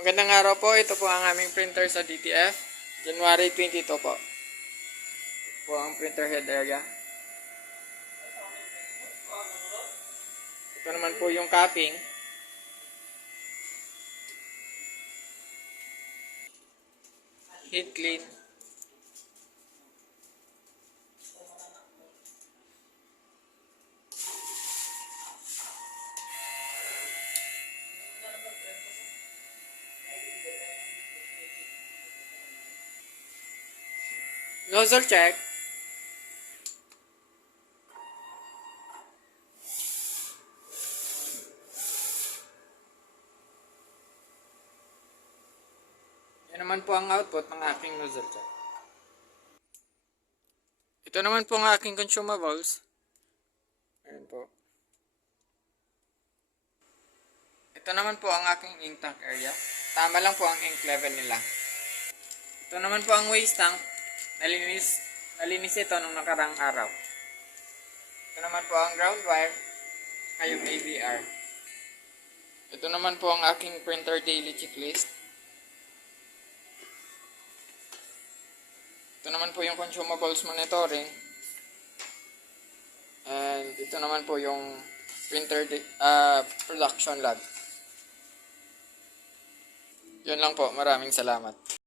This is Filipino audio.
Magandang araw po. Ito po ang aming printer sa DTF. January 22 po. Ito po ang printer head area. Ito naman po yung capping. Heat clean. Nozzle check. Yan naman po ang output ng aking nozzle check. Ito naman po ang aking consumables. Ayan po. Ito naman po ang aking ink tank area. Tama lang po ang ink level nila. Ito naman po ang waste tank. Nalinis ito nung nakarang araw. Ito naman po ang ground wire. Yung AVR. Ito naman po ang aking printer daily checklist. Ito naman po yung consumables monitoring. And ito naman po yung printer production log. Yun lang po. Maraming salamat.